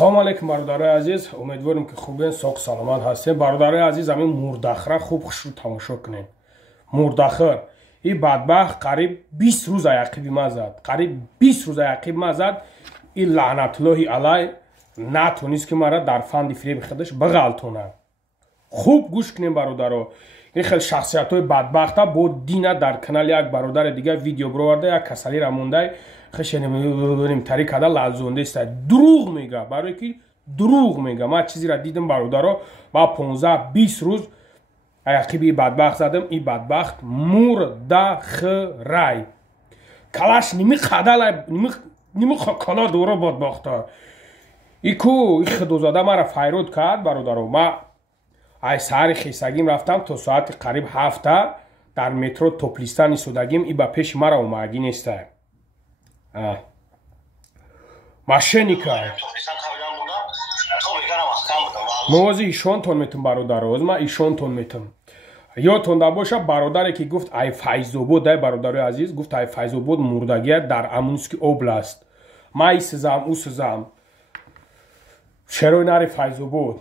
салом алейкум бародарои азиз, умедворим ки хубен, соқ саломат ҳастем. Бародарои азиз, ҳамин мурдахра хуб хушрӯ тамошо кунем. Мурдахр и бадбахт қариб 20 рӯз аяқиби ма зад. Қариб 20 рӯз аяқиби ма зад. И лаънатуллоҳи алай натонист ки мара дар фанди фиреби худаш биғалтонад. Хуб гӯш кунем бародаро. این خیلی شخصیت های بدبخت ها بود دینا در کانال یک برادر دیگه ویدیو برآورده یک کسلی را مونده خشنیم طریق کده لرزونده است. دروغ میگه، برای کی دروغ میگه. من چیزی را دیدم برادرها با 15-20 روز عقیبی بدبخت زدم. این بدبخت مردخرای کلاش نیمی خدال نیمی کلا دوره بدبخت ها ای کو این خدوزاده مرا فیرود کرد برادرها. ما ای سهر خیسگیم رفتم تا ساعت قریب 7 در مترو توپلیستان ایستادگیم. ای با پیش مرا اومدی نیست. ماشینیکا موازی ایشون تون میتون برادر ما ایشون تون میتون یادتون باشه برادری که گفت ای فیض‌آباد برادر عزیز گفت ای فیض‌آباد مردگی در امونسکی اوبلاست. ما ای سزام او سزام شروینار فیض‌آباد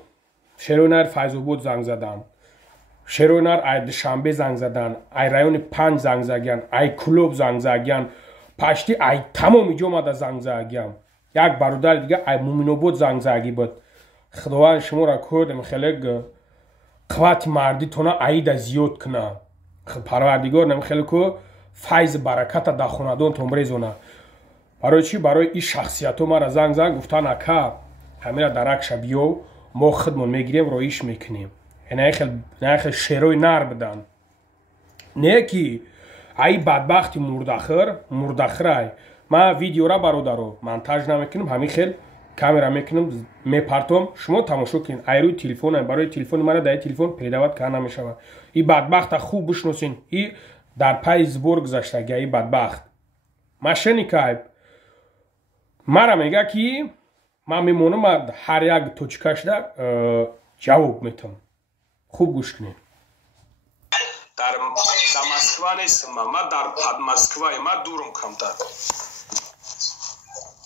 شروینار فیض‌آباد زنگ زدن. شروینار ای دوشنبه زنگ زدن. ای رایون 5 زنگ زدن. ای کلوب زنگ زدن. پشتی ای تمام جا اومده زنگ زدن. یک برادر دیگه ای مومین‌آباد زنگ زدی بود. خداوند شما را کردم خیلی قوت مردی تونا عید زیاد کنه. پروردگار نمیخواد که فیض برکت در خاندان تون بریزونه. برای چی؟ برای این شخصیت ها ما را زنگ زدن گفتن اکا همین را درک بیو ما خودمون میگیریم رویش میکنیم. نه خیلی شیروی نر بدن. نه کی ای بدبختی مردخرای ما ویدیو را برادرو مونتاژ نمیکنم. همین خیلی کامera میکنم میپرتم شما تماشا کنین. ای روی تلفن برای تلفن من در تلفن پیداوت کنه نمیشه. این بدبخت خوب بشناسین. این در پای زبور گذشته این بدبخت ماشینیکای مرا میگه که من میمونم هر یک توچکش در جواب میتم. خوب گوش کنین. در مسکو نیستم من در مسکو ما دورم کمتر.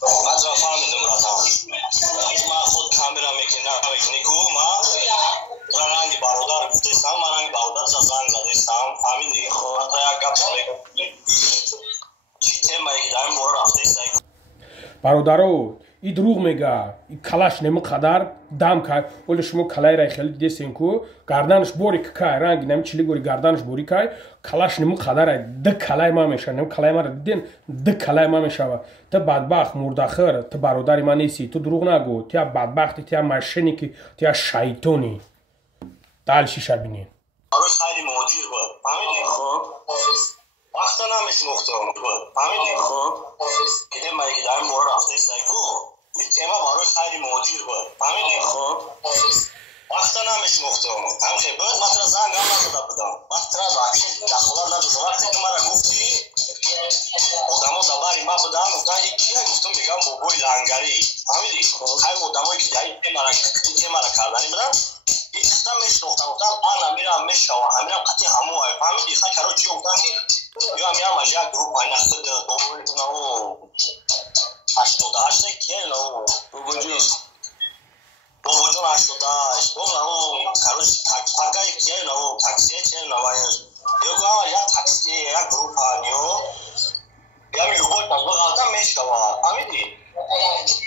حضرت فهمیدم رازم ما خود کاملا میکنی که ما رنگی برادر گفتستم من رنگی برادر زنگ زدستم فهمیدی خود حتی یک گپ چی تیمایی که در این باره رفتستم برادرو این دروغ میگه. این کلاش نمی قدر دم که ولی شما کلای رای خیلی دیدین که گردنش بوری که رنگی نمی چلی گوری گردنش بوری که کلاش نمی قدر ده کلای ما میشه. نمی کلای ما رو دیدین ده کلای ما میشه. تو بدبخت مردخر تو برادری من نیستی. تو دروغ نگو. تو بدبختی تو ماشینی که تو شیطانی دال شیشه بینین. آروش خیلی مدیر بود فهمیدی خب وقتا نمیشناختم بود فهمیدی خب که من که در این باره رفتستم این تیما باروش خیلی مدیر بود فهمیدی خب وقتا نمیشناختم هم خیلی بود مثلا زنگ هم نزده بدم مثلا وقتی دخلات نداشتم وقتی که مرا گفتی آدم ها زباری ما بدم گفتن این کیه گفتم میگم بابوی لنگری فهمیدی خیلی آدم هایی که این تیما را کردنی بدم این سیستم میشناختم گفتم آن امیرم میشوم امیرم قطعی همون های فهمیدی خیلی کرو چی گفتن که یا امیرم از یک گروپ های نخصد دوباره کنه و 88 کیه نو بابا جون 88 بابا نو کروش پاکای کیه نو تاکسی چیه نو یا گواه یا تاکسی یا گروپ هانیو یا میوبول پس بغلطم میشوم فهمیدی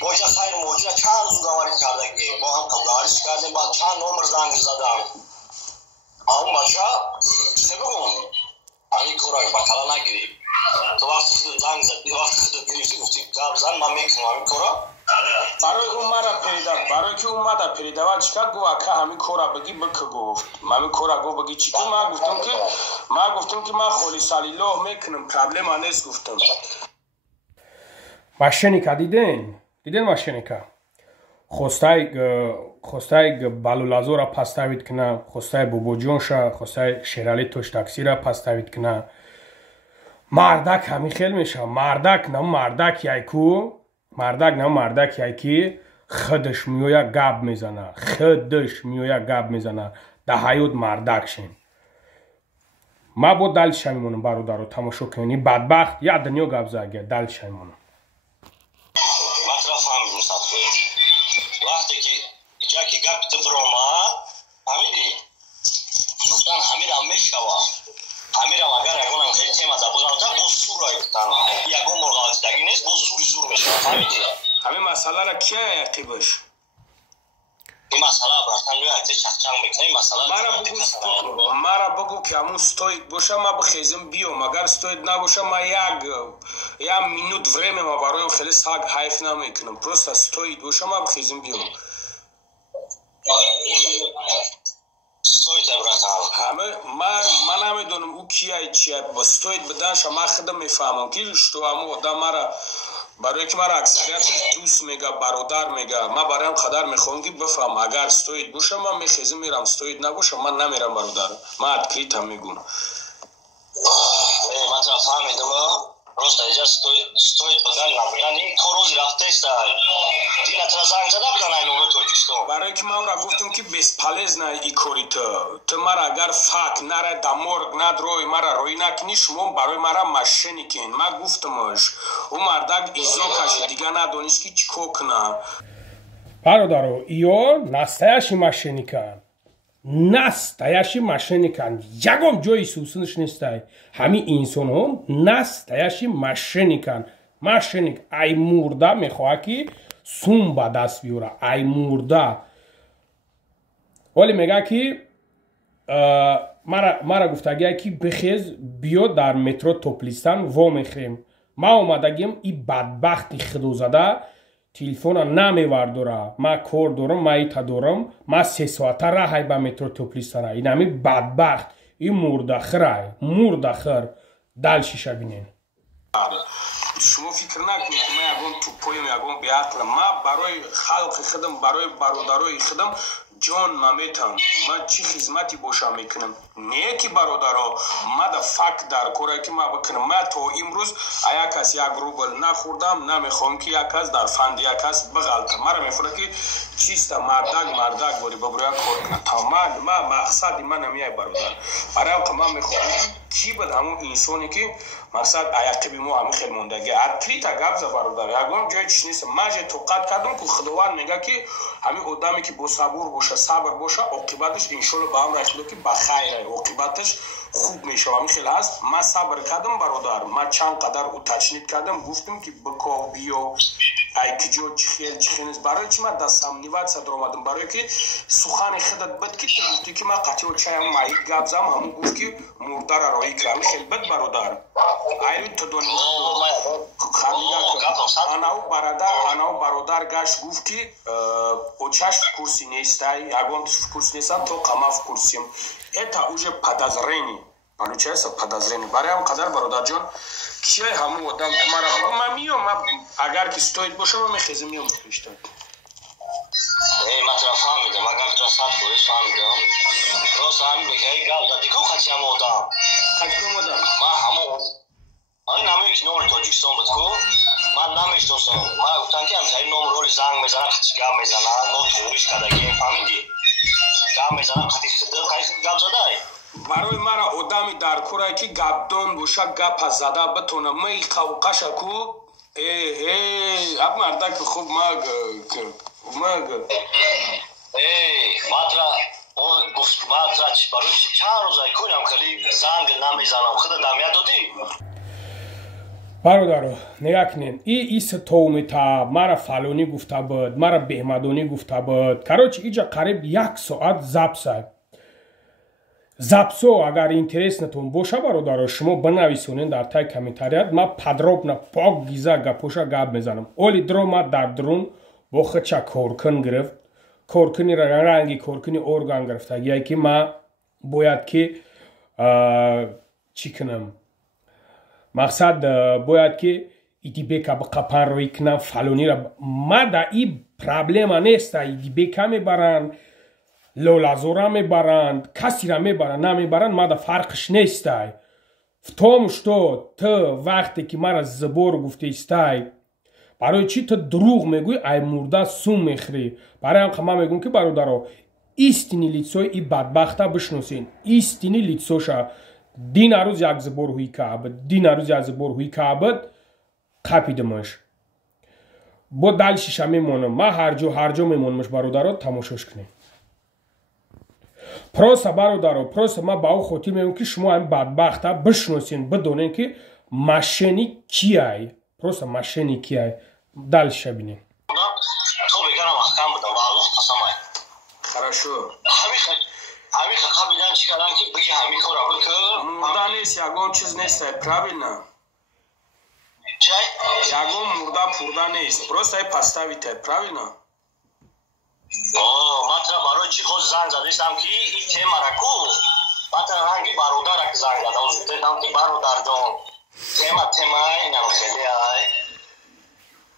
باشه خیلی موجود چند روز گواری کردگی با هم گوارش کردیم بعد چند نمبر زنگ زدم اون باشه چه بگم این کارای بطلا نگیریم تو وقتی که زنگ زدی وقتی که گریفتی گفتی جاب زن من میکنم این کارا برای اون مرا پیدا برای که اون ماده پیدا و چیکار گو اکا همین کارا بگی بک گفت من همین کارا گو بگی چیکار من گفتم که من خالص الله میکنم پرابلم نیست گفتم. ماشینیکا دیدین ماشینیکا خوستای балулазо را поставить کنه خوستای بوبوجونشا خوستای شیرالی توش تاکسی را поставить کنه مردک همین خیلی میشه مردک نه مردک یکی خودش میویا گاب میزنه ده حیات مردک شین. ما با دلش میمونم برادر رو تماشا کنی بدبخت یا دنیا گاب زاگه دلش میمونم. وقتی که اینجا که گپ تبروما فهمیدی گفتن همیرم میشوا همیرم اگر اگونم خیلی تیمه دا بودم تا بوز سور رای کتن یکون مرغاتی داگی نیست بوز زور میشه فهمیدی همه مسئله را کیا یقیبش این مسئله براتن روی اکتی چخچنگ بکنه این مسئله مرا بگو که همون ستوید باشه ما بخیزم بیام اگر ستوید نباشه ما یک مینوت ورمه ما برایم خیلی ساگ حیف نمیکنم پروستا ستوید باشه ما بخیزم بیام ستوید براتن همه من نمیدونم او کیه چیه با ستوید بدنش ما خودم میفهمم که تو همون آدم مرا برای که مرا اکثریت دوست میگه برادر میگه ما برایم خدر میخوام که بفهم اگر ستوید باشه من میخیزم میرم ستوید نباشه من نمیرم برادر من ادکریت هم میگونم من طرف فهمیدم راست اینجا ستوید بدن نبودن این تو روزی رفته است دیگه نتونه زنگ زده بودن این اونو توجیستان برای که من را گفتم که بس پلیز نه ای کوری تو مرا اگر فاک نره دمورگ ندروی مرا روی نکنی شما برای مرا مشنی کن من گفتمش او مردک ایزا کشی دیگه ندونیست که چیکو کنه برادرو ایو نستایشی مشنی کن نستایشی مشنی کن یکم جایی سوسنش نیستای همین اینسان هم نستایشی مشنی کن مشنی ای مرده میخواه که سوم با دست بیوره ای مرده ولی میگه که مرا گفتگیه که بخیز بیا در مترو توپلیستان و میخریم ما اومدگیم این بدبختی خدو زده تلفون نمیورداره ما کور دارم ما ایتا دارم ما 3 ساعته را های با مترو توپلیستان این همی بدبخت این مردخر دل شیشه بینین شما فکر نکنید که من یکم توپویم یکم به عقل ما برای خلق خودم برای برادرای خودم جان نمیتم من چی خدمتی باشم میکنم نه که برادرها ما دا فک در کاره که ما بکنم ما تا امروز ایا کس یک روبل نخوردم نمیخوام که یک کس در فند یک کس بغلطم مرا میفره که چیست مردک باری ببروی کار کنم تا ما مقصد من نمیای برادر برای که من میخوام کی بود همون انسانی که مقصد عیقبی ما همین خیلی موندگی اتری تا گفت برادر یکم جای چیز نیست من جای توقت کردم که خداوند میگه که همین آدمی که با صبور باشه صبر باشه عاقبتش انشالله به هم رسیده که بخیره عاقبتش خوب میشه همین خیلی هست من صبر کردم برادر من چند قدر او تشنید کردم گفتم که بکاو بیا ای که جو چی خیلی برای چی من دستم نیوت صدر آمدم برای که سخن خودت بد که گفتی که من قطعی و چایم مایید گبزم همون گفت که مرده را رایی کرم خیلی بد برادر ایوی تو دونی انا برادر گشت گفت که اوچش کورسی نیسته یکم کورسی نیستم تو قماف کورسیم ایتا اوجه подозрение получается подозрение برای هم قدر برادر جان کیای همون آدم مرا بگو من میام اگر که ستوید باشه من میخیزم میام بخیشتم من طرف فهمیدم من گفت را سب کنید فهمیدم راست همین بگه ای گفت دیگه خچی هم آدم من همون آن نمیگه که نور تاجیکستان بود که من نمیشتوستم من گفتن که همزایی نام رولی زنگ میزنه خطی گم میزنه نو توریش کدگی فهمیدی گم میزنه خطی گم زده برای مرا آدمی در کورایی که گبدان باشه گپ زده بتونه می قوقش کو اب مردک خوب مگ ماترا اون گفت ماترا چی برای چند روزای کنم خیلی زنگ نمیزنم خود دمیه دادی برادرو نگاه کنین ای ستومیتا مرا فلونی گفته بود مرا بهمدونی گفته بود کراچی اینجا قریب 1 ساعت زبسو اگر اینترسنتون باشه برادرو شما بنویسونین در تای کامنتاریات ما подробно پاک گیزه گپوشا گپ میزنم اولی درو ما در درون با خچا کورکن گرفت کورکنی رنگی کورکنی ارگان گرفته یکی که ما باید که چی کنم مقصد باید که ایدی بکا با قپن روی کنم فلونی را ما در این پرابلم نیست ایدی بکا میبرن لولازورا میبرند کسی را میبرن نمیبرن ما در فرقش نیست فتومش تو وقتی که مرا زبور گفته استای برای چی تو دروغ میگوی ای مرده سوم میخری برای هم خما میگون که برادرو ایستینی لیتسوی ای بدبخته بشنوسین ایستینی لیتسوشا دین روز یک زبور هوی کعبت دین روز یک زبور هوی کعبت قپیدمش бо дальшиша мемонам ма ҳар ҷо мемонмаш бародаро тамошош кунем просто бародаро просто ма ба ӯ хотир меём ки шумо ҳамин бадбахта бишносен бидонем ки машини кияй просто машини кияй дальшиша бинем Хорошо. Ҳамин қабидан чӣ кардам ки бигӣ ҳамин кора бикун Мурда нест, ягон чиз нест, правильно? чай Ягон мурда пурда нест. Просто поставите, правильно? ман тра барои чӣ хоз занг задистам ки ин темара ку ман тра ранги бародарак занг задам гуфтам ки бародарҷон темаи намхели ай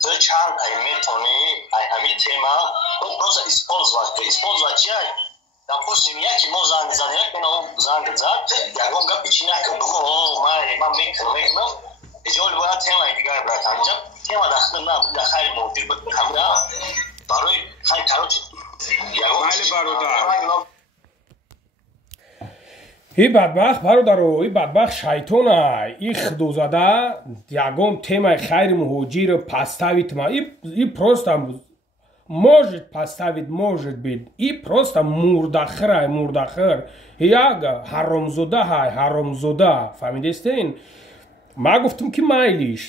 ту чанд ай метонӣ ай ҳамин тема просто использовать чи ай допустим яке мо занг зад як мена занг зад ягон гапи чӣ накун бигӯ ман мекунам иҷоли бояд темаи дигар братан инҷа тема дахтир набуда хайри мудир бикун ҳамда барои хай карочи Майли бародар. ин бадбахт бародаро ин бадбахт шайтона ин худозада ягон темаи хайри муҳоҷир поставит ин просто может поставить может быть ин просто мурдахир як ҳаромзода фаҳмидестен ма гуфтам ки майлиш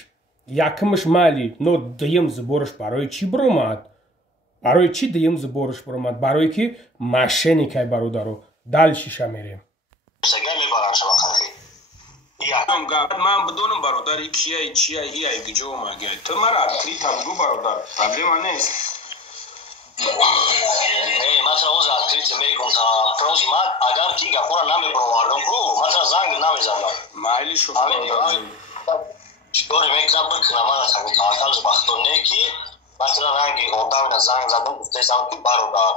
якмаш майли но дуюм зубораш барои чӣ биромад барои чӣ дуюм зубораш биромад барое ки машиникай бародаро дальшиша мерем Ман бидонам бародар чия ия киҷо омага. Ту мара открито бигӯ бародар. Проблема нест. Ман оза открито мегум та просто ман агар ки гапора намебаровардам ку ман занг намезадам. Майли шуд бародар. чикори мекунам бикунам ман таътал бахтоне ки ман ранги одамина занг задам гуфтаам ки бародар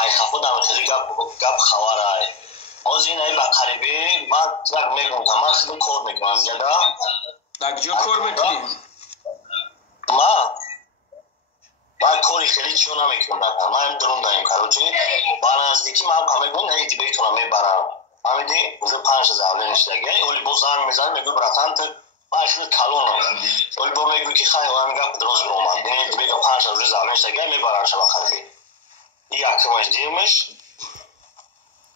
ай хафо дамхели гап хабарай ҳозир ин ба қарибӣ ман як мегӯям ман худам кор мекунам ҷада дар куҷо кор мекунӣ ман кори хеле чиё намекунам ман ҳам дурундаем карочи ба наздикӣ ман камегӯям ҳеҷ дибетона мебарам ҳамиди уже 5 завле ништаги оли бо занг мезанам мегӯ братан ту башуд калонам оли бо мегӯ ки хай ҳамин гап дуруст биромад дибека 5 уже завле ништаги мебарам шаба қарибӣ ин якумаш димаш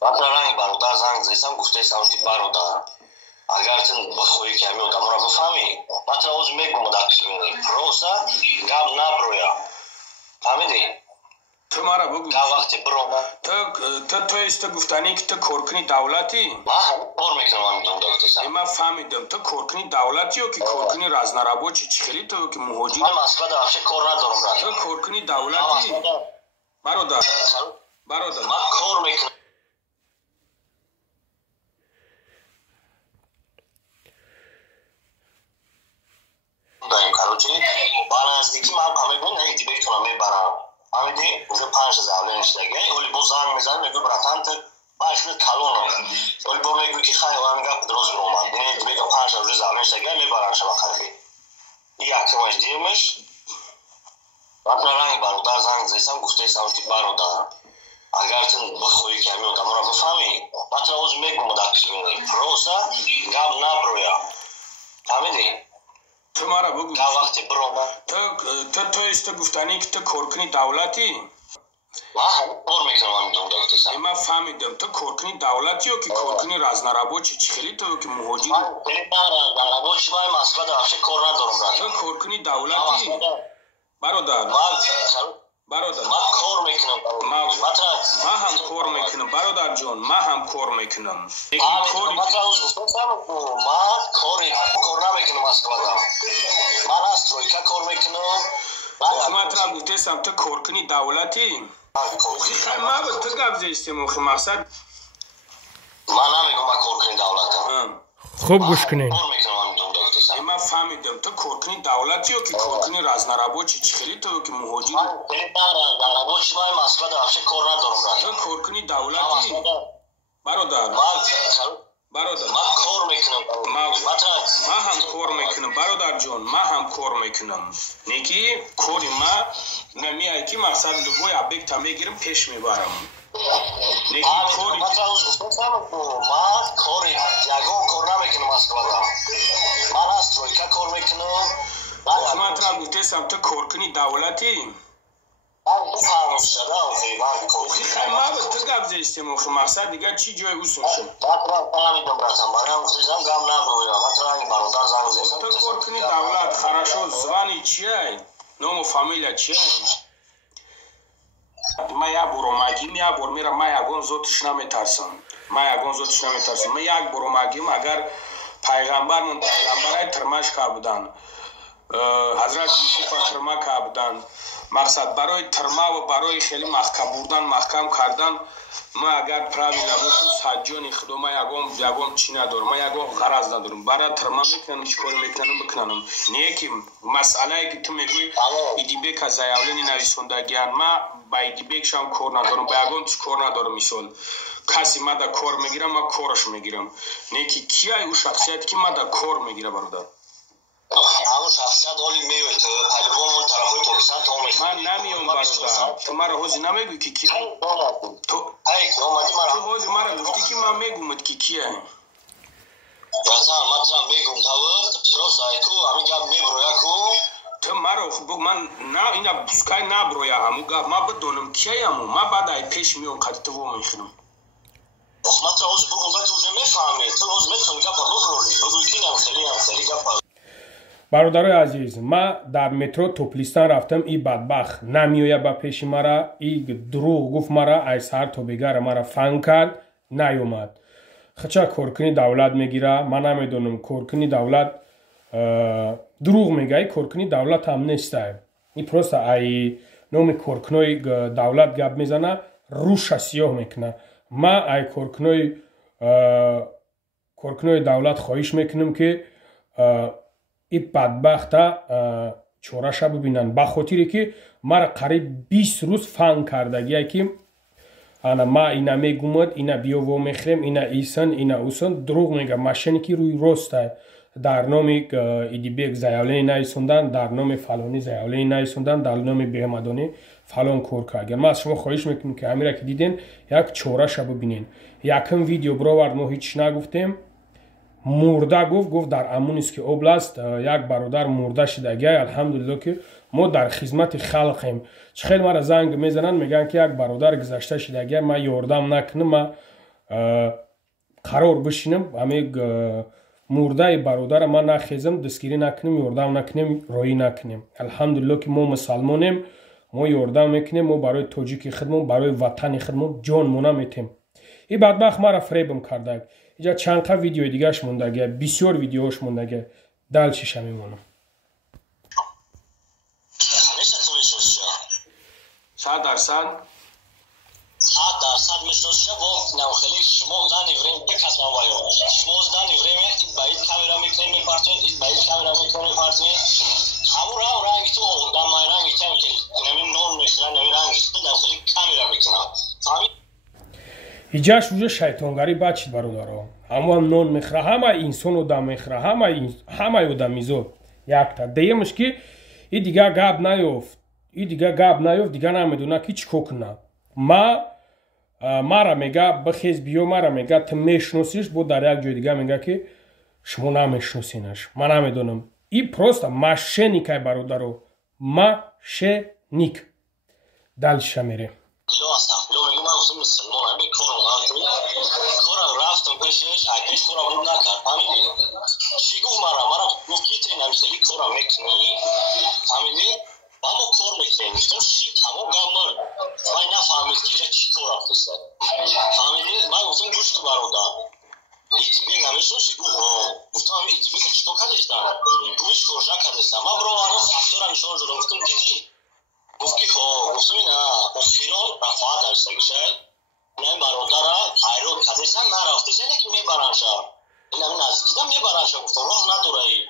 вақта ранги бародар занг застам гуфтаам ки бародар агар ту бихоҳӣ ки ҳамин одаморо бифаҳмӣ ман ту ҳозир мегӯям дактилини просто гап наброя фаҳмидӣ ту мара бигӯ гап вақте бирома ту иста гуфтанӣ ки ту коркуни давлатӣ ман ҳамин кор мекунам ҳамин доктор ман фаҳмидам ту коркуни давлатӣ ё ки коркуни разнарабочи чӣ хели ту ки муҳоҷир ман масъулияти вообще кор надорам брат ту коркуни давлатӣ бародар ман кор мекунам карочи ба наздикӣ ман камегӯям ҳеҷ дибетона мебарам ҳамиди уже 5 завле ништаги оли бо занг мезанам мегӯ братан ту башуд калонам оли бо мегӯ ки хай ҳамин гап дуруст биромад дибека 5 уже завле ништаги мебарам шаба қарибӣ ин якумаш димаш вақта ранги бародар занг застам гуфтаам ки бародар агар ту бихоҳӣ ки ҳамин одаморо бифаҳмӣ ман ту ҳозир мегӯям дактилини просто гап наброя фаҳмидӣ ту мара бигӯ гап вақте бирома ту иста гуфтанӣ ки ту коркуни давлатӣ ман ҳамин кор мекунам ҳамин доктор ман фаҳмидам ту коркуни давлатӣ ё ки коркуни разнарабочи чӣ хели ту ки муҳоҷир разнарабочи ман масъулияти вообще кор надорам брат ту коркуни давлатӣ бародар ман кор мекунам ман ҳам кор мекунам бародарҷон ман ҳам кор мекунам ман кор намекунам масъулиятам ман аз тройка кор мекунам ман тра гуфтаам ту коркуни давлатӣ ман ту гап зестем охи мақсад ман намегӯям ман коркуни давлатам хуб гӯш кунед кор мекунам ман фаҳмидам ту коркуни давлатӣ ё ки коркуни разнарабочи чӣ хели ту ки муҳоҷир разнарабочи ман масъулияти вообще кор надорам брат ту коркуни давлатӣ бародар ман кор мекунам ман ҳам кор мекунам бародарҷон ман ҳам кор мекунам неки кори ман намеяй ки мақсад любой объекта мегирам пеш мебарам неки кори ман кори ягон кор намекунам масъулиятам ман аз тройка кор мекунам من ترا گفتم تو کارکنی دولتی خاموش شده اوخی خیمه تو گپ زیستیم اوخی مقصد دیگه چی جای اصول شد تو کارکنی دولت خراشو زبانی چیه نام و فامیلیا چیه ما یک برومگیم یک بار میرم ما یکون زودش نمیترسم من یک برومگیم اگر پیغمبرمون پیغمبرای ترمش که بودن حضرت یوسف ترما که بودن مقصد برای ترما و برای خیلی محکم کردن ما اگر پراوی نبودم سجانی خدا ما یکم چی ندارم ما یکم غرض ندارم برای ترما میکنم چیکار میکنم بکنم نیکی مسئله که تو میگوی ایدیبک از زیاولین نویسندگیان ما با ایدیبکش هم کار ندارم با یکم چیکار ندارم مثال کسی ما در کار میگیرم ما کارش میگیرم نیکی کیه او شخصیت که ما در کار میگیره برادر همون شخصیت حالی میوی تو پلوان اون طرفای پاکستان تو من نمیام برادر تو مرا حوزی نمیگوی که کیه تو حوزی مرا گفتی که من میگومد که کیه راسان من میگوم تو پروسایکو همین گب میبرویا کو تو مرا بگو من نه اینا بسکای نبرویا همون گب ما بدونم کیه همون ما بعد ای پیش میام قد تو میخونم من تو حوز بگم تو جو میفهمی تو حوز میفهمی گب بروری بگوی که خیلی گب برادرای عزیز ما در مترو توپلیستان رفتم ای بدبخت نمیویا با پیش مرا ای دروغ گفت مرا ای سر تو بگر مرا فن کرد نیومد خچا کورکنی دولت میگیره من نمیدونم کورکنی دولت دروغ میگه کورکنی دولت هم نیسته ای پروسته ای نوم کورکنوی دولت گپ میزنه روش سیاه میکنه ما ای کورکنوی دولت خواهش میکنم که این بدبخت چورش ببینن با خاطری که مرا قریب 20 روز فن کردگیه که ما اینا میگومد اینا بیو میخریم اینا ایسن اینا اوسن دروغ میگه ماشینی که روی راسته در نام ایدیبک زیاولین نایسوندن در نام فلانی زیاولین نایسوندن در نام بهمدانی فلان کار کرد ما از شما خواهش میکنیم که امیره که دیدین یک چورش ببینین یکم ویدیو برآورد ما هیچ نگفتیم مرده گفت در امونسکی اوبلاست یک برادر مرده شدگی الحمدلله که ما در خدمت خلقیم چه خیلی مرا زنگ میزنن میگن که یک برادر گذشته شدگی ما یاردم نکنم ما قرار بشینم همه مرده برادر ما نخیزم دستگیری نکنیم یاردم نکنیم روی نکنیم الحمدلله که ما مسلمانیم ما یاردم میکنیم ما برای توجیکی خدمت برای وطن خدمت جان مونم میتیم این بدبخت مرا فریبم کرده اینجا چند تا ویدیو دیگهش موندگه بسیار ویدیوش موندگه دل چشم میمونم 100% 100% میشناسه و نوخلی شما دن ایوریم بکس من وایو شما دن ایوریم این باید کامera میکنیم میپارتون این باید کامera میکنیم میپارتون همون رنگی تو دن مای رنگی که نمیم نون میخرن نمیم رنگی تو نوخلی کامera میکنم فهمید اینجاش وجه شیطانگری بچید برادرها همه هم نون میخره همه انسان رو دم میخره همه رو دم میزود یک تا دیمش که این دیگه گاب نیفت دیگه نمیدونه که چی کنه مرا میگه بخیز بیو مرا میگه تو میشناسیش بود در یک جای دیگه میگه که شما نمیشناسینش من نمیدونم این پروسته ماشینی که برادرو ماشینیک دلش میره پیشش اگه خورا بود نکرد فهمیدی چی گفت مرا گفت که تو نمیسلی کورا میکنی فهمیدی اما کور میکنی تو تمام گمر وای نفهمید که چی کورا کسته فهمیدی من گفتم گوش تو برادر ایتی بی نمیشون چی گفتم ایتی بی چی تو کدشتم گوش کورشا کدشتم من برو مرا فاکتور نشون زدم گفتم دیدی گفت که گفتم نه اخیران رفاعت هسته میشه نه برادر خیرون کدشتم نرفته شده که میبرنشا این همون نزدیدم میبرنشا گفتم راه نداره ای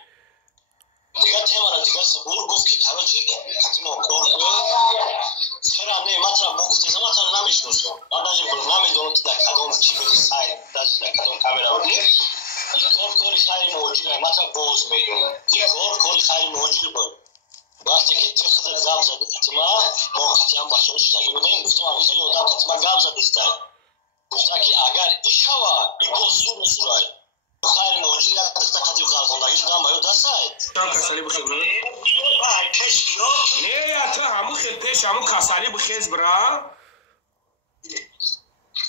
دیگه تیمارا دیگه سبور گفت که تبا چی کتی ما کار چرا نه مطرح ما گفته مطرح نمیشنوستم بعد از این برو نمیدونم که در کدام چی بودی سای در کدام کامera بودی این کاری خیلی موجوده مطرح باز میدونم این کاری خیلی موجود بود وقتی که تو خودت گاب زده کتیما ما کتیم باشون شدگی بودیم گفتم همین خیلی آدم کتیما گاب زده گفته که اگر ایشاوا این باز زور نسورای خیر موجی نداشته قدیو خرخوندگیش دام باید دستاید چند کسالی بخیر برا؟ پیش بیا نه یا تو همون خیلی پیش همون کسالی بخیز برا؟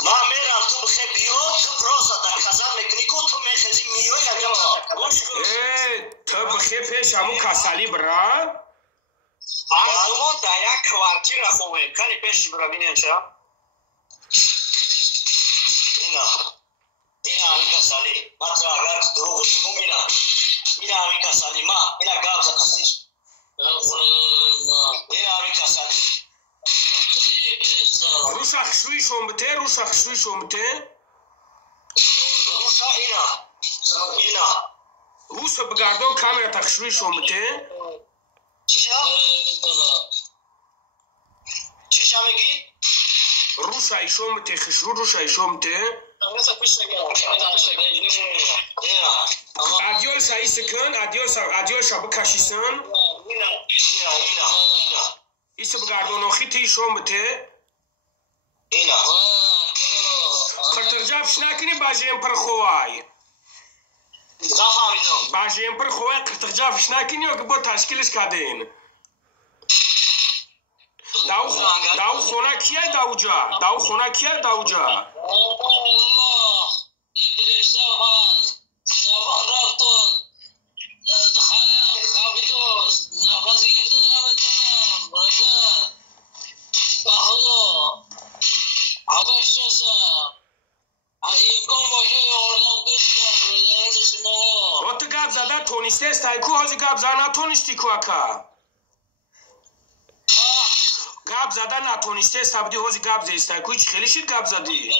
ما میرم تو بخیر بیا تو براسا در خزر میکنی که تو میخیزی میوی تو بخیر پیش همون کسالی برا؟ معلومان در یک کوارتیر خوبیم کنی پیش برا بینیم چه؟ اینا همی کسالی ما تو اگر دروغ شموم اینا همی کسالی ما اینا گابز کسیش اینا همی کسالی روشا خشوی شومبته روشا خشوی شومبته روشا اینا روشا بگردو کامرا تخشوی شومبته چیشا میگی؟ روشا شومبته خشو روشا شومبته ادیول سایی سکن ادیول شابه کشیسن اینا ایسا بگردو نوخی تی شومبته اینا قرترجابش نکنی باجیم پر خوای نفهمیدم باجیم پر خوای قرترجابش نکنی و که با تشکیلش کدین داو خونه کیه داوجا داو خونه کیه داوجا گاب زده تونسته استایکو هازی گاب زده نتونستی کو اکا گاب زده نتونسته استابدی هازی گاب زده استایکو هیچ خیلی شید گاب زدی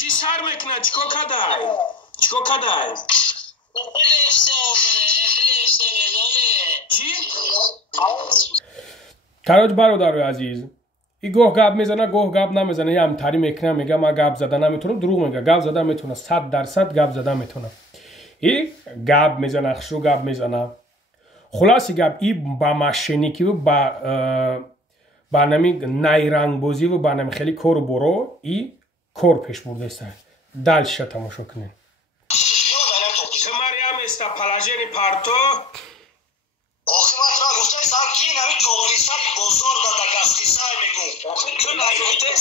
چی سر میکنه چیکو کدای چی؟ کاراج برادر عزیز این گوه گاب میزنه گوه گاب نمیزنه یه همتری میکنه میگه ما گاب زده نمیتونم دروغ میگه گاب زده میتونه 100% گاب زده میتونه این گاب میزنه خشو گاب میزنه خلاصی گاب این با ماشینیکی و با نمی نایرنگ بازی و با نمی خیلی کور برو این کور پیش برده است دلش تماشا کنین تو مریم است پلاژنی پارتو آخه من را گفته سر کی نمی توقی سری بزرگ داده گستی سر میگون آخه تو نگفته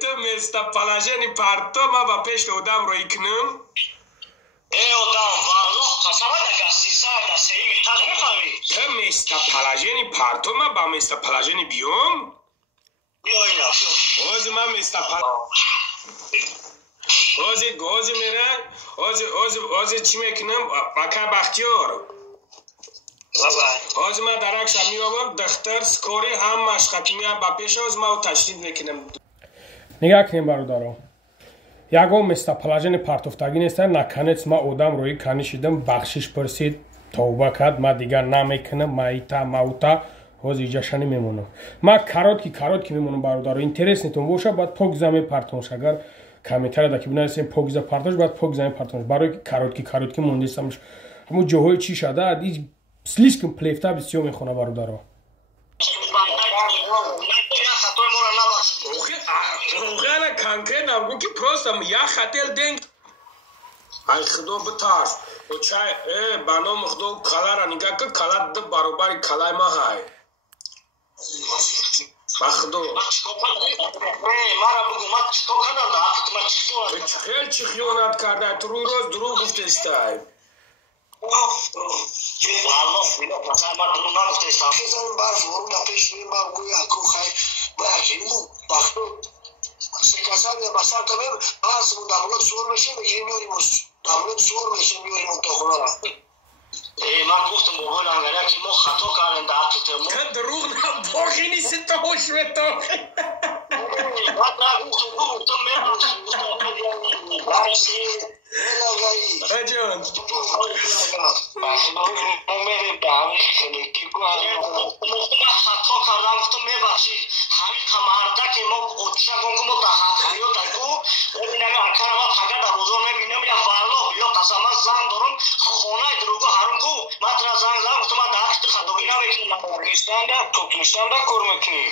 تو میستا پلاژنی پارتو ما با پیش دودم روی کنم آدم والله قسمه ده گستی سر دسته ای میتاز میفهمی تو میستا پلاژنی پارتو ما با میستا پلاژنی بیوم بیا اینا اوزی من میستا اوزی میره اوزی چی میکنم بکر بختیار اوزی من درکش هم میابم دختر سکوری هم مشخطی میام با پیش اوزی ما تشدید میکنم نگاه کنیم برادرها یکم مثل پلاژن پارتوفتگی نیستن نکنیت ما آدم روی کنی شدم بخشش پرسید توبه کرد ما دیگر نمیکنم مایتا هوزی جشنی میمونم ما کارات کی میمونم برادرها اینترس نیتون باشه باید پوگزمی پارتونش اگر کمیتر دکی بنویسیم پوگز پارتوش باید پوگزمی پارتونش برای کارات کی موندیستمش همون جوهای چی شده دی سلیسکم پلیفتا بسیار میخونه برادرها اوغانا kanka nabgo ki просто я хотел деньги ай худо буташ о чай бано мхдо калара нигах ка калат да баробари калай ма хай бахдо мара бугу ма чико канам да ма чико хел чи хионат карда ту рӯй роз дурӯғ гуфтестай والله فينا مثلا ما دون ما قلت اسلام زين بعرف ورنا فيش ما بقول اكو خاي باكي مو باخو سكاسان بسار تمام باز دولت صور میشه میگیم میوریم دولت صور میشه میوریم منتخبا ما گفتم بقول انگاره که ما خطا کردن دعاتتمون که دروغ نباخی نیست تا خوش بتا ما گفتم جان خطا کردم گفتم میبخشید همین کمرده که ما اوچه گنگو ما در حقیقی دارگو ببینم اکر ما فقط در بزرگ میبینم یا والله یا قسم از زن دارم خونه دروگو هرون کو ما ترا زن گفتم ما در حقیقی خدوگی نمیکنی نمیکنی توکنشتنده کار میکنی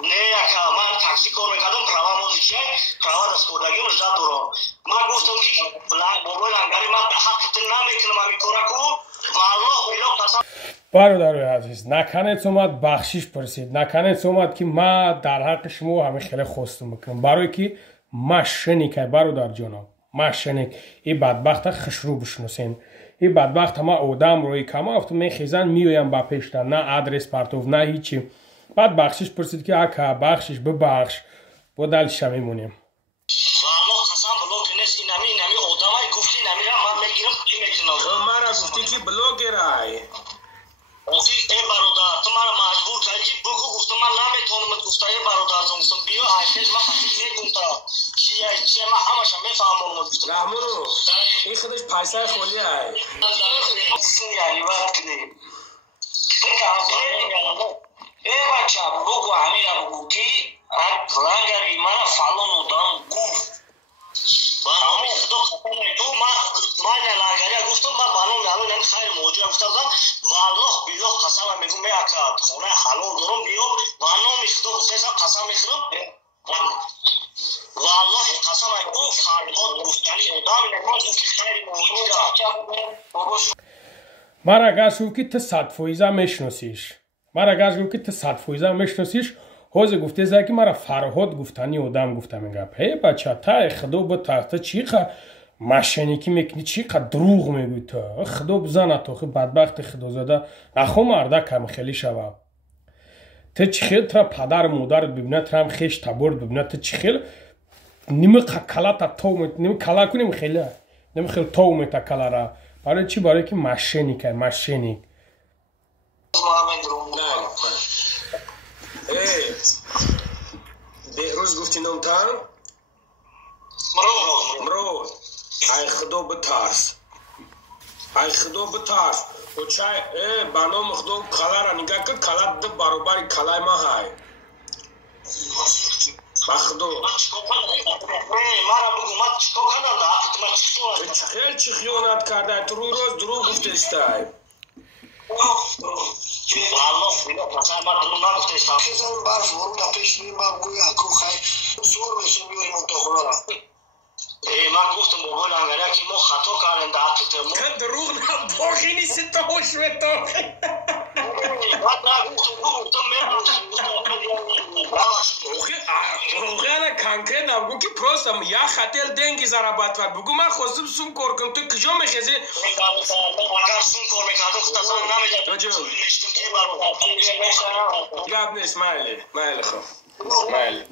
نه یکا من تاکسی کار میکردم پروا موزیچه پروا دست کردگی مجد دارم من گفتم که بابای لنگری من به حق تن نمیکنم همی کارا کو والله بیلو قسم برادر عزیز نکنه اومد بخشش پرسید نکنه اومد که ما در حق شما همه خیلی خواستم میکنم برای که ما شنیک برادر جانم ما شنیک این بدبخت خشرو بشناسین این بدبخت ما آدم روی کما افت میخیزن میویم با پیشتن نه آدرس پرتوف نه هیچی بعد بخشش پرسید که اکا بخشش ببخش با دلش میمونیم والله قسم بلوگ نیست نمی آدمای گفتی نمیرم من میگیرم چی میکنم مرا گفتی که بلوگرای گفتی ای برادر تو من مجبور کردی بگو گفتم من نمیتونم گفتم ای برادر گفتم بیا ایفز من خفیف نگفتم چیه من همش میفهمم گفتم رحمونو این خودش پیسه خولی های یعنی وقت نی ای بچه بگو امیرم گفتی لنگری من فلان دارم گفت برای خدا خطر تو من لنگری گفتم من برای خیلی موجود گفتم والله بیلو قسم میگم میاکد خونه حلال دارم بیام برای خدا گفتم قسم میخورم والله قسم میگم فرهاد گفتنی آدم نمیگم خیلی موجود مرا گفت که تو 100% میشناسیش مرا گفت که تو 100% میشناسیش حوز گفته زای که مرا فرهاد گفتنی آدم گفتم میگم هی بچه تا خدا به تخت چیخه مشنیکی میکنی چیخه دروغ میگوی تو خدا بزنه تو خب بدبخت خدا زاده نخو مرده کم خیلی شوه تو چخیل ترا پدر مادرت ببینه ترا هم خیش تبرد ببینه تو چخیل نیمه کلا تا تو نیمه کلا کنیم خیلی نیمه خیلی تو میتا کلا را برای چی برای که مشنیکه مشنیک بهروز گفتی نام تا؟ مرود ای خدا بترس ای خدا بترس و چای بانام خدا کلا را نگاه که کلا ده برابر کلای ما های بخدو خیلی چی خیانت کرده تو روی روز دروغ گفته استای والله فیلو مثلا من دروغ نگفته استم خیزم برف ورود پیش میرم گوی اکو خیلی زور میشیم بیاریم اون تخونه را من گفتم بابا لنگره که ما خطا کردیم در حقیقت دروغ نباخی نیست تا خوش بتاخی بعد گفتم روغه انا کنکر نبگو که پروستم یا خطر دنگی زرابت ورد بگو من خواستم سون کار کنم تو کجا میخیزی؟ اگر سون کار میکردم خودتازم نمیدارم میشتم که برو گب نیست مایلی خوب مایلی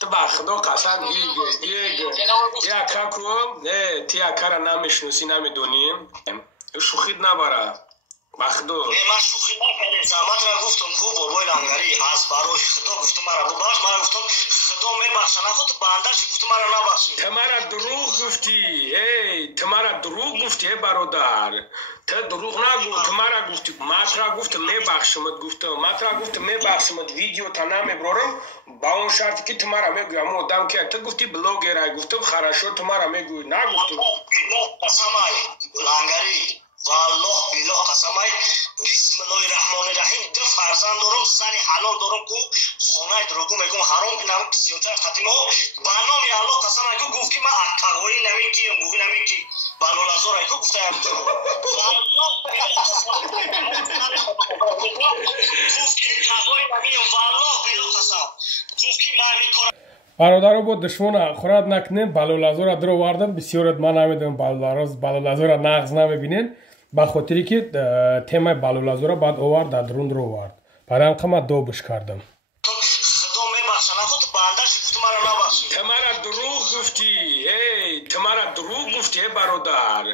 تو بخدا قسم یا کاکو تی اکارا نمیشنوسی نمیدونیم شوخید نباره بخدو من شوخی نکردم زحمت را گفتم کو بابای لنگری از برای خدا گفتم مرا ببخش من گفتم خدا میبخشه نخود بندش گفتم مرا نبخشی تو مرا دروغ گفتی تو مرا دروغ گفتی برادر تو دروغ نگو تو مرا گفتی ماترا گفتم میبخشمت گفتم ماترا گفتم میبخشمت ویدیو تا نمیبرم با اون شرطی که تو مرا میگویم آدم که تو گفتی بلوگر گفتم خراشو تو مرا میگوی نگفتم قسم لنگری والله بیلا قسمای بسم الله الرحمن الرحیم دو فرزند دارم زن حلال دارم کو خونه دروغو میگم حرام بینم سیوتر خاتمه برنامه الله قسم اگه گفت که من تقوی نمیکی گوی نمیکی بالو لازور اگه گفتم والله گفت که تقوی نمیم والله بیلا قسم گفت که من میکنم برادر با دشمن خورد نکنین بالولازور درو واردم بسیارت من نمیدونم بالولازور نغز نمیبینین با خاطری که تیم بالولازور بعد اوارد در درون رو وارد برای هم دوبش کردم تمارا دروغ گفتی تمارا دروغ گفتی برادر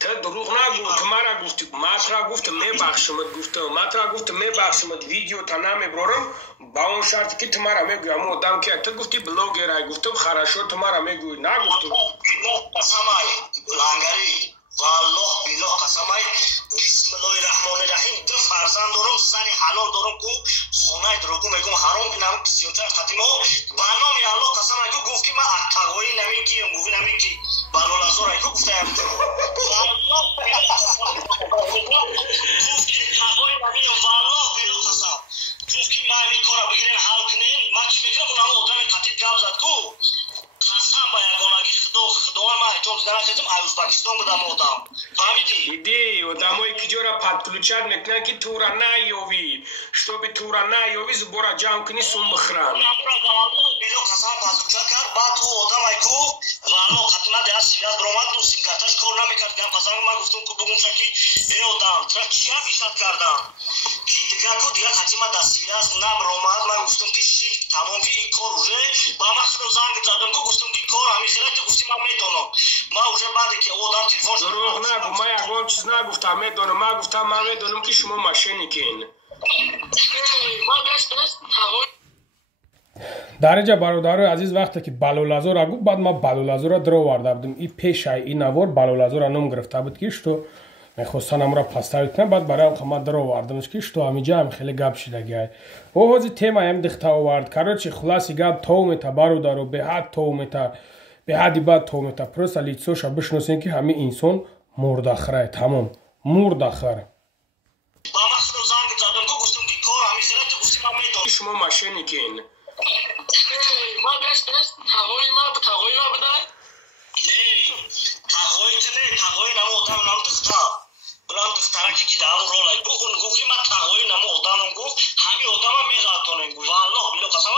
تو دروغ نگو تمارا گفتی ماترا گفت میبخشمت گفتم ماترا گفت میبخشمت ویدیو تا نمیبرم با اون شرطی که تمارا میگویم آدم که تو گفتی بلوگر گفتم خراشو تمارا میگوی نگفتم قسمای لنگری والله بیلا قسمای بسم الله الرحمن الرحیم دو فرزند دارم زن حلال دارم کو خونه دروغو میگم حرام بینم سیوتر خاتمه برنامه الله قسم اگه گفت که من تقوی نمیکی گوی نمیکی بالو لازور اگه گفتم والله Узбекистон будам одам. Фаҳмидӣ? Диди, одамои ки ҷора подключат мекунанд ки тура наёвӣ. Чтобы тура наёвӣ зубора ҷамъ кунӣ сум бихӯранд. Бидо қасам подключат кард, баъд ту одамай ку вало қатима деяр связ биромад, ду симкарташ кор намекард. Гам қасам ман гуфтам ку бугумша ки бе одам, чра чия бишат кардам. Ки дигар ку дигар қатима да связ набиромад, ман гуфтам ки шик тамом ки ин кор уже ба ман худам занг задам ку гуфтам ки кор ҳамин хелат гуфти ман медонам. Ман уже баъде ки одам телефон дурӯғ нагӯ, ман ягон чиз нагуфтам, медонам. Ман гуфтам ман медонам ки шумо мошенникин. дараҷа бародарои азиз вақте ки балолазора гуфт, баъд ман балолазора дроварда будам. И пешай и навор балолазора ном гирифта буд ки што мехостан амра поставид кунам, баъд барои ман дровардам ки што ҳамиҷа ҳам хеле гап шидагиай. О ҳозир темаям дихта овард. Короче хулоси гап товмета бародаро, беҳад товмета, беҳади бад товмета. Просто лицоша бишносем ки ҳамин инсон мурдахрай, тамом мурдахар. شما ماشینیکین ما بس تقوی ما به تقوی ما بدن تقوی نه تقوی نمو آدم نم دختر بلند دختره که دارم رولای بخون گویی ما تقوی نمو آدمم گفت همین آدم هم میگاتونن گفت والله بیلو قسم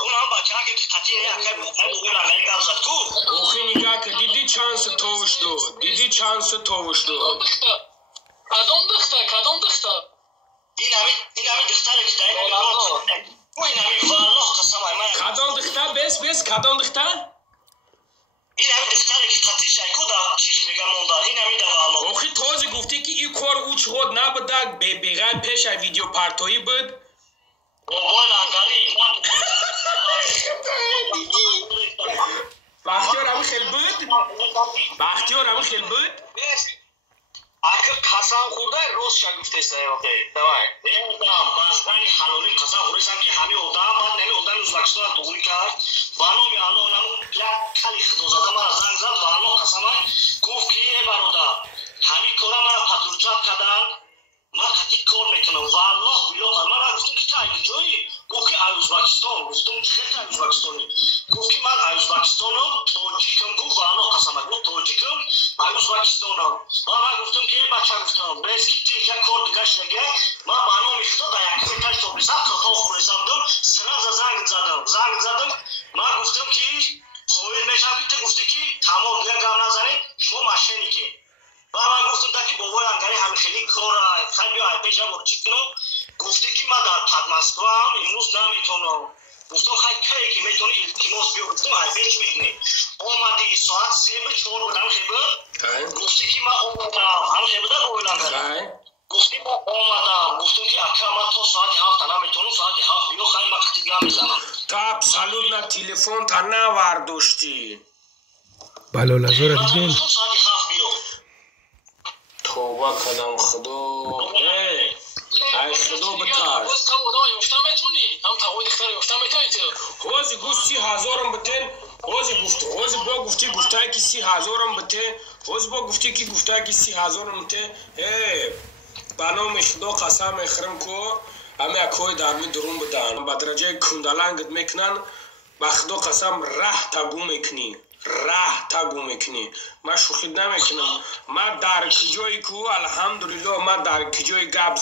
اون هم بچه‌ها که قطعی نکرد بگو لگای گازد کو اوخی نگاه که دیدی چانس توش دو دیدی چانس توش دو کدوم دختر این همین دختره که داریم این همین والله قسم من کدوم دختر بس کدوم دختر این همین دختره که قطعی شکو دا چیش میگم اوندا این همین دا والله اوخی توزی گفتی که این کار اوچ خود نبوده بغیر پیش ویدیو پرتویی بود بابای لنگاری بختیار همین خیل بود آخر قسم خورده روز شگفته است دوای نمیدونم بازگانی حلالی قسم خوردم که همین آدم من نمی آدم ازبکستان توی کرد بانو می الان اونم کلی خدا زده من زنگ زد بانو قسم گفت که ای برادر همین کارا من پاتروچات کردن من خطی کار میکنم والله بیلو من گفتم که تا جایی گفت که ازبکستان گفتم خیلی ازبکستانی گفت که من ازبکستانم تاجیکم گفت والله قسم گفت تاجیکم ازبکستانم من گفتم که بچه گفتم بس که تیجا کار دیگه شده من بانو میخواد در یکی میتونی تو بسات تا خورسم دم سراز زنگ زدم من گفتم که خوی میشم که گفتی که تمام دیگه گام نزنی شما ماشینی که من گفتم تا که بابای انگاری همه خیلی کار خیلی های پیشم ورچی کنم گفتی که من در مسکو هم امروز نمیتونم گفتم خیلی که میتونی التماس بیو گفتم های پیش میکنی اومدی ساعت 3-4 بودم خیبر گفتی که من اومدم هم خیبر در بایل انگاری گفتی من اومدم گفتم که اکا من تا ساعت 7 نمیتونم ساعت 7 بیو خیلی من خطی گم میزنم تا ابسالوت نه تلفن تا نوارداشتی балолазора дидем ساعت 7 بیو توبه کدم خدا ای خدا بتر حوزی گفت 30,000 بتن حوزی با گفتی گفتای که 30,000 بتن حوزی با گفتی که گفتای که 30,000 بتن بنام خدا قسم اخرم کو همه اکوی درمی درون بدن با درجه کندلنگت میکنن با خدا قسم ره تگو میکنی من شوخی نمیکنم من در کجایی کو الحمدلله من در کجای گپ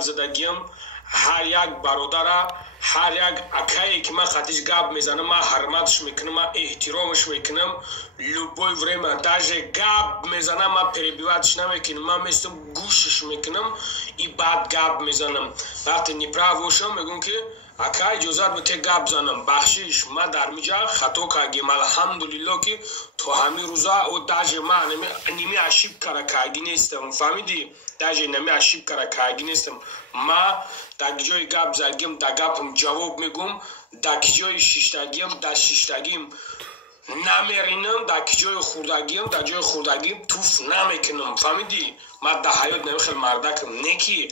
زدگیم هر یک برادر هر یک اکایی که من خطیش گپ میزنم من حرمتش میکنم من احترامش میکنم любой время даже گپ میزنم من перебиватش نمیکنم من مثل گوشش میکنم і بعد گپ میزنم وقتی неправ باشم میگم که اکا اجازت بده گپ زنم بخشش ما در میجا خطا کردیم الحمدلله که تو همین روزا او даже ما نمی اشیب کردی نیستم فهمیدی даже نمی اشیب کردی نیستم ما در جای گپ زدیم در گپم جواب میگم در جای شیشتگیم در شیشتگیم نمیرینم در جای خوردگیم توف نمیکنم فهمیدی ما در حیات نمیخوام مردکم نکی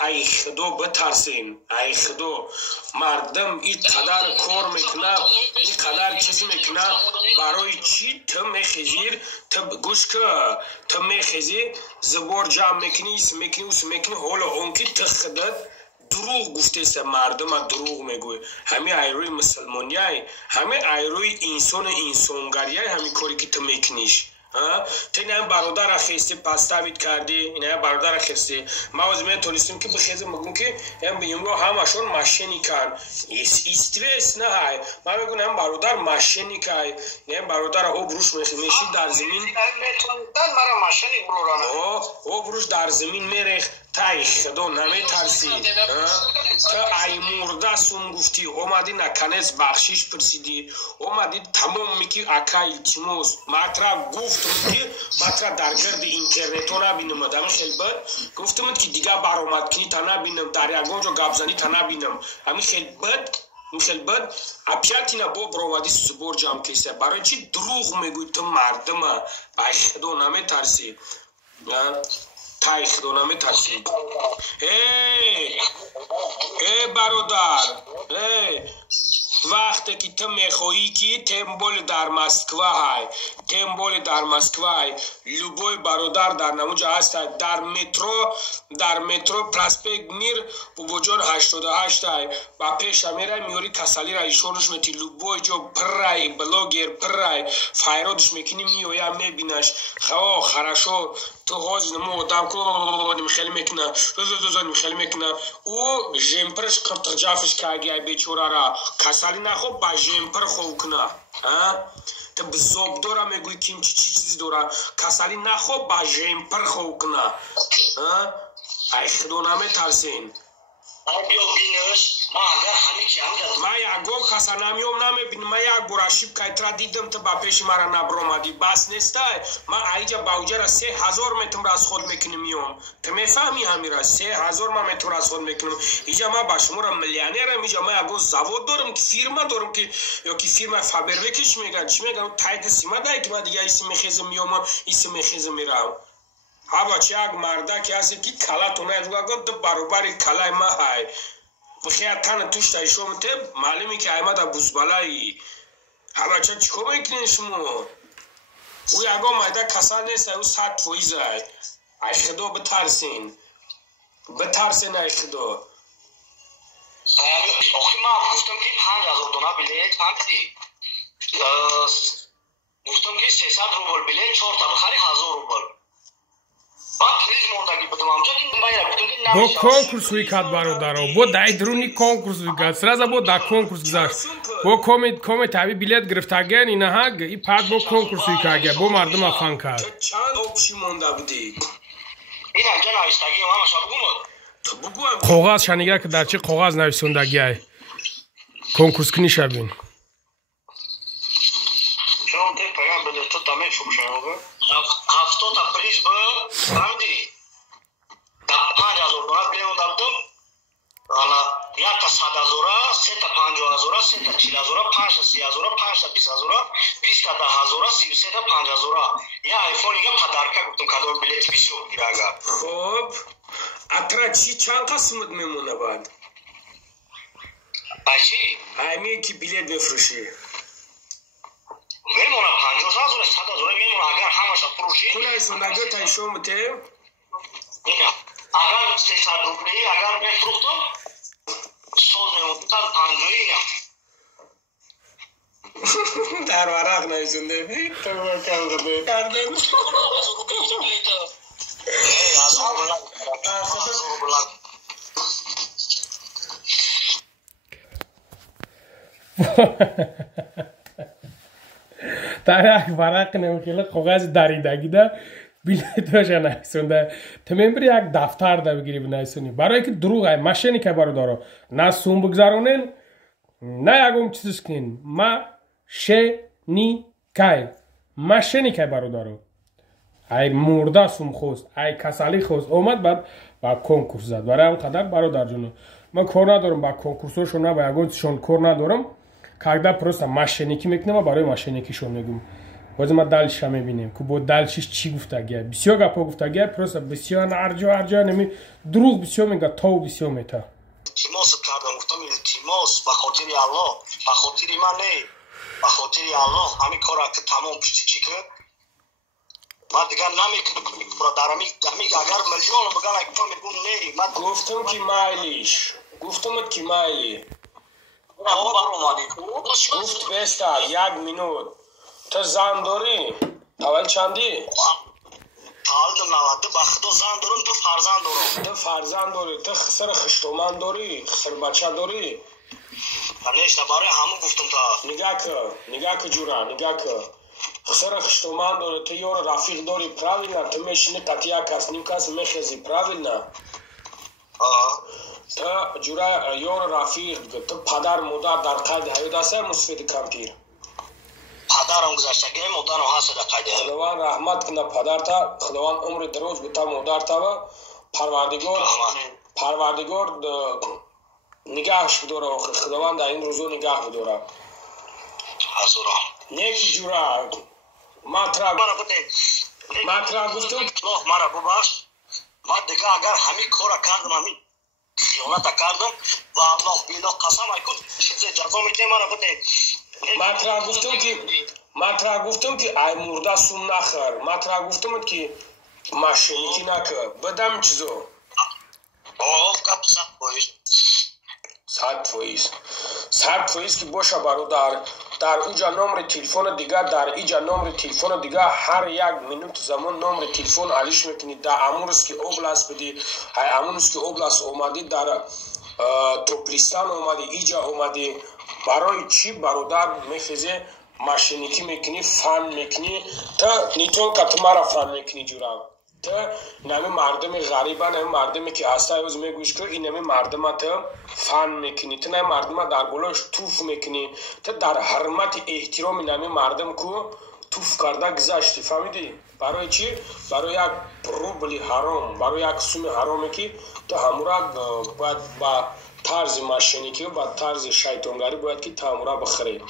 ای خدا بترسین ای خدا مردم این قدر کار میکنه این قدر چیز میکنه برای چی تو میخیزیر تو گوش که تو میخیزی زبور جمع میکنی میکنی حالا اون که تو خودت دروغ گفته سه مردم دروغ میگوی همه ایروی مسلمانیای همه ایروی انسانگریای همه کاری که تو میکنیش تو این هم برادر اخیستی پستاوید کردی این هم برادر اخیستی ما از من تونستیم که بخیزم بگم که هم بیم رو همشون ماشینی کن استرس نه های ما میگم هم برادر ماشینی که هم برادر او بروش میشی در زمین او بروش در زمین میریخ تای خدا نمی ترسی تا ای مرده سوم گفتی اومدی نکنیز بخشیش پرسیدی اومدی تمام میکی اکای تیموس مطرح گفتم که مطرح در گرد اینترنت ها نبینم آدم خیلی بد گفتم که دیگه برآمد کنی تا نبینم در یکان جا گبزنی تا نبینم همین خیلی بد اپیاتی نبا برآمدی سبور جام کیسه برای چی دروغ میگوی تو مردم بای خدا نمی ترسی تای خدا نمی ترسی ای برادر وقتی که تو میخوایی که تمبول در مسکوه های لوبوی برادر در نموجه هست در مترو پرسپیک میر بوجان 88 های و پیش میره میوری کسالی را ایشونش میتی لوبوی جو پرای بلوگر پرای فایرادش میکنی میویا میبینش خواه خرشو تو هاز نمو دام کنم خیلی میکنه او جمپرش کمتر جافش کاگی بیچاره را کسالی نخو با جمپر خو کنه تو بزوب دورا میگوی که چیزی دورا کسالی نخو با جمپر خو کنه ای خدا نمی ترسین ما یکو کسا نمیوم نمیبینم ما یک براشیب که اترا دیدم تو با پیش مرا نبرامدی بس نیسته ما ایجا باوجه را 3000 متر را از خود میکنم میوم تو میفهمی همی را 3000 متر را از خود میکنم ایجا ما با شما را ملیانیرم ایجا ما یکو زواد دارم که فیرما دارم که یا که فیرما فابریکش میگن چی میگن تایید سیما دایی که ما دیگه ایسی میخیزم میوم ایسی میخیزم میرم ها چه یک مرده که هستی که کلا تو نیدوگا دو برابری کلای ما های بخیه تن توش تایی شما ته معلومی که ایمه دا بوزبالایی ها چه چکو میکنین شما او یکا مایده کسا نیست او 100 فویزه ای خدا بترسین ای خدا آخی ما گفتم که 5000 دونه بلیت پانتی گفتم که 300 روبل بلیت 4 تا بخری 1000 روبل бо конкурс викард бародаро бо дайдруни конкурс викард сразу бо да конкурс гузашт бо коме таби билет гирифтагиян инаҳаг и пад бо конкурс викард бо мардума фан кард коғаз шанига ки дар чи коғаз нависондагиай конкурс кунӣ шабин هفتاد پریز با فهمیدی در 5000 دلار بیرون دادم حالا یک تا 100,000 سه تا 50,000 سه تا 40,000 5 تا 30,000 5 تا 20,000 20 تا 10,000 33 تا 50,000 یا آیفون دیگه پدرکا گفتم کادو بلیت بسیار گیراگا خب اترا چی چند قسمت میمونه بعد چی همین که بلیت بفروشی میمونه 50,000 100,000 میمونه اگر همش فروشی کلای سندگی تا شما ته نه اگر 300 روبلی اگر بفروختم سوز میمونه تا 50 نه در ورق نویسنده تو کم کردن در یک ورق نمیخیله کاغذ دریدگی ده بلیتش نویسونده تو میبری یک دفتر ده بگیری بنویسونی برای که دروغ های ماشینی که برادارو نه سوم بگذارونین نه یکم چیزش کنین ماشینی که برادارو ای مرده سوم خوست ای کسالی خوست اومد بعد با کنکورس زد برای هم قدر برادر جونو من کار ندارم با کنکورسشون نه با یگونشون کار ندارم когда просто мошенники میکنم برای мошенникیشون میگم باز ما دلش میبینیم که با دلشش چی گفتگیه بسیار گپا گفتگیه просто بسیار ارجا نمی دروغ بسیار میگه تو بسیار میتا تیماس کردم گفتم این تیماس به خاطر الله به خاطر من نه به خاطر الله همین کارا که تمام پشتی چی که من دیگه نمیکنم برادرمی اگر میلیون بگن اگه تو میگم نه گفتم که مایلیش گفتمت که مایلی گفت بستا 1 مینوت تو زن داری؟ تول چندی؟ تو فرزند داری تو خسر خشتومن داری؟ خسر بچه داری؟ نگاه که جورا نگاه که خسر خشتومن داری تو یور رفیق داری правильно تو میشینی قطعه کس نیم کس میخیزی правильно تو جورا یور رفیق تو پدر مادر در قید حیات هسته مصفید کمپیر پدرم گذشتگی مادرم هست در قید حیات خداوند رحمت کنه پدر تا خداوند عمر دراز بتا مادر تا و پروردگار نگاهش بداره خداوند در این روزو نگاه بداره نیکی جورا مطرح گفتم مرا ببخش من دیگه اگر همین کار کردم همین خیانت کردم و الله بیلا قسم کن جزا میده مرا بده مطرح گفتم که ای مرده سوم نخور مطرح گفتم که ماشینیکی نکر بدم چیزو کپ 100% که باشه برادر در اینجا نمر تلفن دیگه در اینجا نمر تلفن دیگه هر 1 مینوت زمان نمر تلفن علیش میکنی در امورس که اوبلاس بدی های امورس که اوبلاس اومدی در توپلیستان اومدی اینجا اومدی برای چی برادر میخیزی ماشینیکی میکنی فن میکنی تا نیتون که مرا فن میکنی جورا تا نمی مردم غریبه نمی مردمی که هسته اوز میگوش که این نمی مردم تا فن میکنی تا نمی مردم در گلوش توف میکنی تا در حرمت احترام نمی مردم که توف کرده گذاشتی فهمیدی؟ برای چی؟ برای یک روبلی حرام برای یک سوم حرامی که تو همورا باید با طرز ماشینیکی و با طرز شیطانگاری باید که تا همورا بخری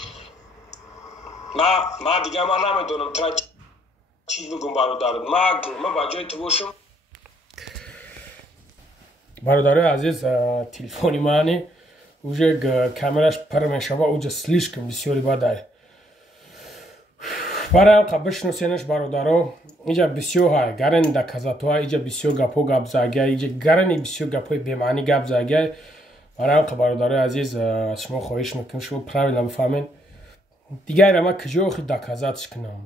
ما دیگه من نمیدونم تا چی بگم برادر ما با جای تو باشم برادر عزیز تلفنی منی уже камераш пар мешава уже слишком бисёри бадай барам қабишнусенаш бародаро инҷа бисёр ҳай гарани доказатҳои инҷа бисёр гапҳо гап загия инҷа гарани бисёр гапҳои бемаънӣ гап загия барам бародарои азиз аз шумо хоҳиш мекунам шумо правильно бифаҳмед дигар ама куҷо охи доказатш кунам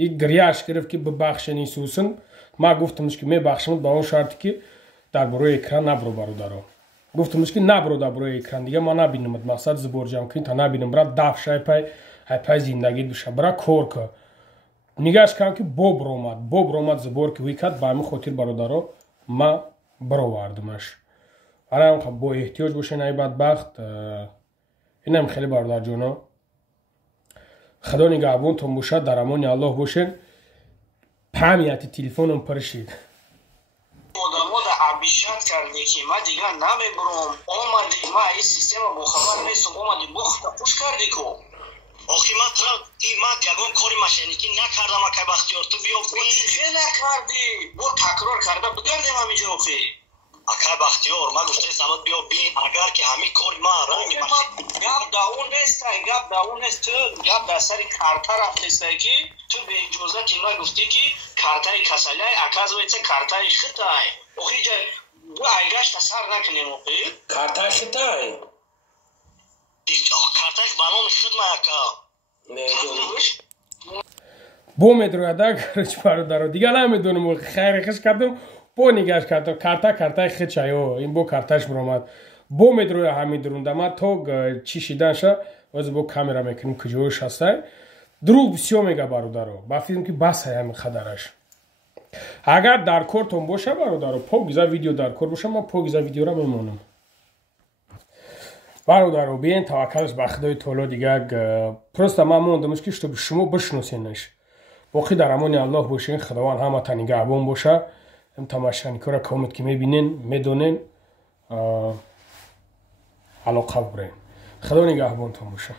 и гиряш гирифт ки бибахшен Исусын ма гуфтамш ки мебахшамад ба он шарти ки дар борои экран набро бародаро гуфтамш ки набро дар борои экран дига ма набинамад мақсад збор ҷамъкунӣ та набинам бра дафш айпай зиндагӣ душа бра кор ка нигаш кам ки бобр омад збор ки вӣ кад ба ҳамин хотир бародаро ма баровардамаш ҳарам бо эҳтиёҷ бошен ай бадбахт инам хеле бародарҷоно худо нигаҳбонтон бошад дар амони аллоҳ бошен памяти телефоном паршид одамода абишат карди ки ма дига намебурам омади ма ин система бохабар нестам омади бохта пуш карди ку охи ма ягон кори мошенникӣ накардам акай бахтиёр ту биё чӣ накардӣ бо такрор карда бигардем ҳаминҷо охи акай бахтиёр ма гуфтаи самат биё бин агар ки ҳамин кори ма ранги гап да он нестай гап да он нест ту гап дар сари карта рафтестай ки ту беиҷоза ки ма гуфтӣ ки картаи касалай оказывается картаи хитай охи ҷа бу айгашта сар накунем охи картаи хитай картаи ба номи хидма яка бо медрояда короче бародаро дига намедонам хайри хиш кардам бо нигаш кардам картаи хичаё ин бо карташ биромад бо медроя ҳамин дурундама то чӣ шиданша оз бо камера мекунем куҷош ҳастай дурӯғ бисёр мега бародаро бафтидам ки бас ҳамин қадараш агар дар кортон боша бародаро погиза видео дар кор боша ман погиза видеора мемонам бародаро биен таваккалш ба худои таоло дига просто ман мондамш ки чтобы шумо бишносенаш боқӣ дар амони аллоҳ бошен худованд ҳаматан нигаҳбон боша ин тамашаникора комат ки мебинен медонен алоқа бурен худо нигаҳбонтон боша